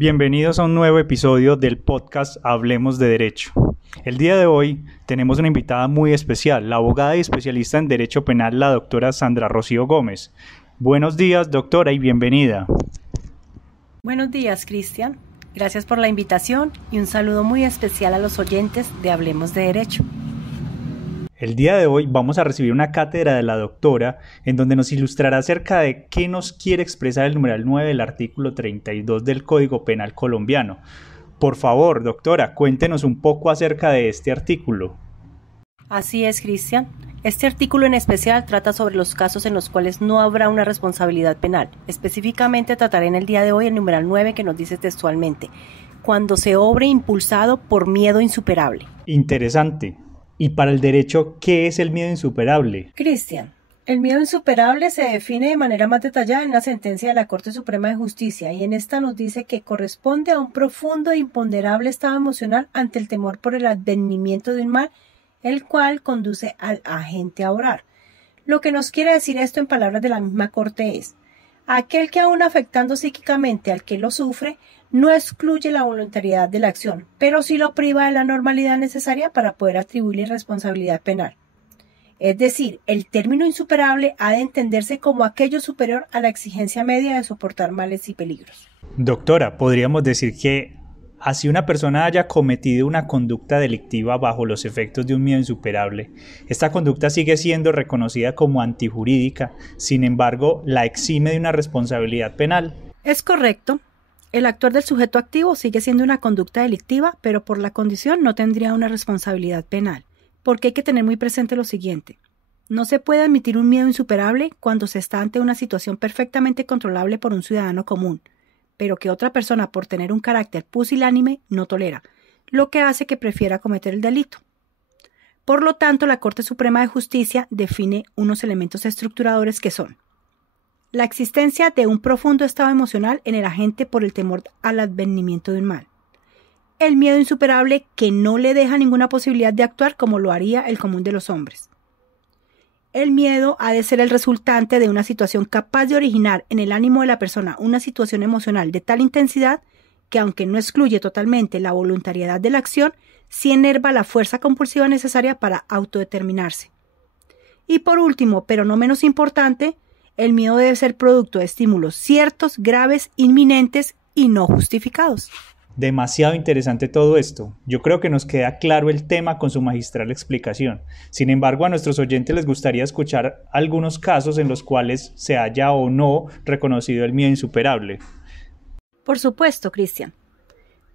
Bienvenidos a un nuevo episodio del podcast Hablemos de Derecho. El día de hoy tenemos una invitada muy especial, la abogada y especialista en Derecho Penal, la doctora Sandra Rocío Gómez. Buenos días, doctora, y bienvenida. Buenos días, Cristian. Gracias por la invitación y un saludo muy especial a los oyentes de Hablemos de Derecho. El día de hoy vamos a recibir una cátedra de la doctora en donde nos ilustrará acerca de qué nos quiere expresar el numeral 9 del artículo 32 del Código Penal colombiano. Por favor, doctora, cuéntenos un poco acerca de este artículo. Así es, Cristian. Este artículo en especial trata sobre los casos en los cuales no habrá una responsabilidad penal. Específicamente trataré en el día de hoy el numeral 9 que nos dice textualmente: cuando se obre impulsado por miedo insuperable. Interesante. Y para el derecho, ¿qué es el miedo insuperable? Cristian, el miedo insuperable se define de manera más detallada en la sentencia de la Corte Suprema de Justicia, y en esta nos dice que corresponde a un profundo e imponderable estado emocional ante el temor por el advenimiento de un mal, el cual conduce al agente a obrar. Lo que nos quiere decir esto en palabras de la misma Corte es: aquel que aún afectando psíquicamente al que lo sufre, no excluye la voluntariedad de la acción, pero sí lo priva de la normalidad necesaria para poder atribuirle responsabilidad penal. Es decir, el término insuperable ha de entenderse como aquello superior a la exigencia media de soportar males y peligros. Doctora, podríamos decir que así una persona haya cometido una conducta delictiva bajo los efectos de un miedo insuperable, esta conducta sigue siendo reconocida como antijurídica, sin embargo, la exime de una responsabilidad penal. Es correcto. El actuar del sujeto activo sigue siendo una conducta delictiva, pero por la condición no tendría una responsabilidad penal. Porque hay que tener muy presente lo siguiente: no se puede admitir un miedo insuperable cuando se está ante una situación perfectamente controlable por un ciudadano común, pero que otra persona, por tener un carácter pusilánime, no tolera, lo que hace que prefiera cometer el delito. Por lo tanto, la Corte Suprema de Justicia define unos elementos estructuradores que son: la existencia de un profundo estado emocional en el agente por el temor al advenimiento de un mal, el miedo insuperable que no le deja ninguna posibilidad de actuar como lo haría el común de los hombres. El miedo ha de ser el resultante de una situación capaz de originar en el ánimo de la persona una situación emocional de tal intensidad que, aunque no excluye totalmente la voluntariedad de la acción, sí enerva la fuerza compulsiva necesaria para autodeterminarse. Y por último, pero no menos importante, el miedo debe ser producto de estímulos ciertos, graves, inminentes y no justificados. Demasiado interesante todo esto. Yo creo que nos queda claro el tema con su magistral explicación. Sin embargo, a nuestros oyentes les gustaría escuchar algunos casos en los cuales se haya o no reconocido el miedo insuperable. Por supuesto, Cristian.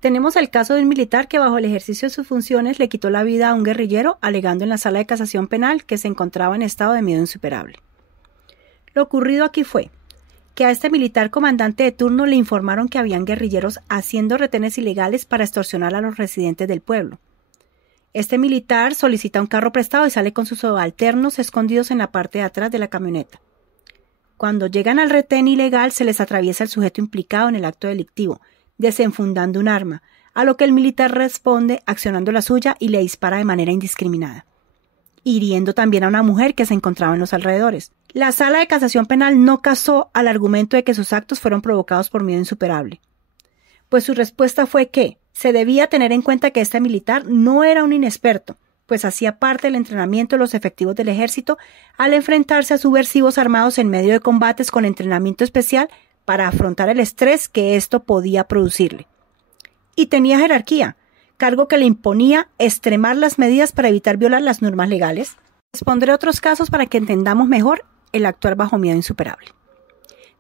Tenemos el caso de un militar que bajo el ejercicio de sus funciones le quitó la vida a un guerrillero alegando en la sala de casación penal que se encontraba en estado de miedo insuperable. Lo ocurrido aquí fue que a este militar comandante de turno le informaron que habían guerrilleros haciendo retenes ilegales para extorsionar a los residentes del pueblo. Este militar solicita un carro prestado y sale con sus subalternos escondidos en la parte de atrás de la camioneta. Cuando llegan al retén ilegal, se les atraviesa el sujeto implicado en el acto delictivo, desenfundando un arma, a lo que el militar responde accionando la suya y le dispara de manera indiscriminada, hiriendo también a una mujer que se encontraba en los alrededores. La Sala de Casación Penal no casó al argumento de que sus actos fueron provocados por miedo insuperable, pues su respuesta fue que se debía tener en cuenta que este militar no era un inexperto, pues hacía parte del entrenamiento de los efectivos del ejército al enfrentarse a subversivos armados en medio de combates con entrenamiento especial para afrontar el estrés que esto podía producirle. Y tenía jerarquía, cargo que le imponía extremar las medidas para evitar violar las normas legales. Expondré otros casos para que entendamos mejor el actuar bajo miedo insuperable.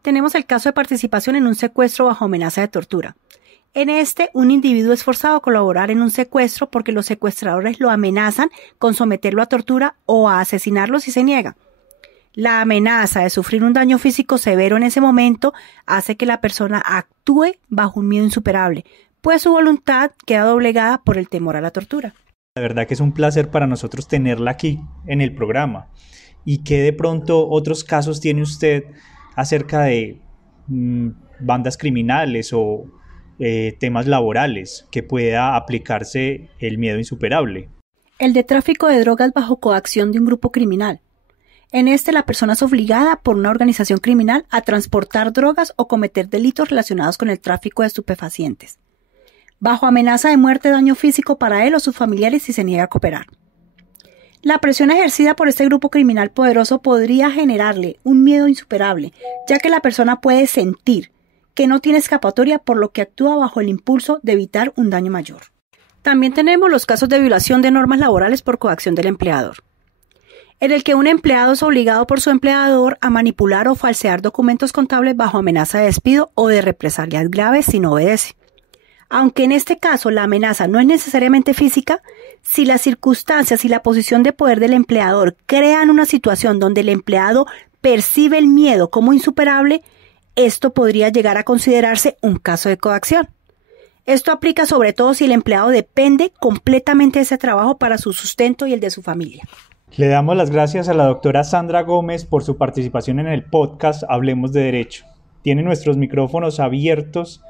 Tenemos el caso de participación en un secuestro bajo amenaza de tortura. En este, un individuo es forzado a colaborar en un secuestro porque los secuestradores lo amenazan con someterlo a tortura o a asesinarlo si se niega. La amenaza de sufrir un daño físico severo en ese momento hace que la persona actúe bajo un miedo insuperable, pues su voluntad queda doblegada por el temor a la tortura. La verdad que es un placer para nosotros tenerla aquí en el programa. ¿Y qué de pronto otros casos tiene usted acerca de bandas criminales o temas laborales que pueda aplicarse el miedo insuperable? El de tráfico de drogas bajo coacción de un grupo criminal. En este, la persona es obligada por una organización criminal a transportar drogas o cometer delitos relacionados con el tráfico de estupefacientes, bajo amenaza de muerte o daño físico para él o sus familiares si se niega a cooperar. La presión ejercida por este grupo criminal poderoso podría generarle un miedo insuperable, ya que la persona puede sentir que no tiene escapatoria, por lo que actúa bajo el impulso de evitar un daño mayor. También tenemos los casos de violación de normas laborales por coacción del empleador, en el que un empleado es obligado por su empleador a manipular o falsear documentos contables bajo amenaza de despido o de represalias graves si no obedece. Aunque en este caso la amenaza no es necesariamente física, si las circunstancias y la posición de poder del empleador crean una situación donde el empleado percibe el miedo como insuperable, esto podría llegar a considerarse un caso de coacción. Esto aplica sobre todo si el empleado depende completamente de ese trabajo para su sustento y el de su familia. Le damos las gracias a la doctora Sandra Gómez por su participación en el podcast Hablemos de Derecho. Tiene nuestros micrófonos abiertos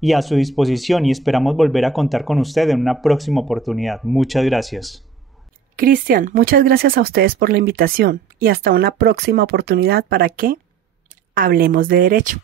y a su disposición y esperamos volver a contar con usted en una próxima oportunidad. Muchas gracias. Cristian, muchas gracias a ustedes por la invitación y hasta una próxima oportunidad para que hablemos de derecho.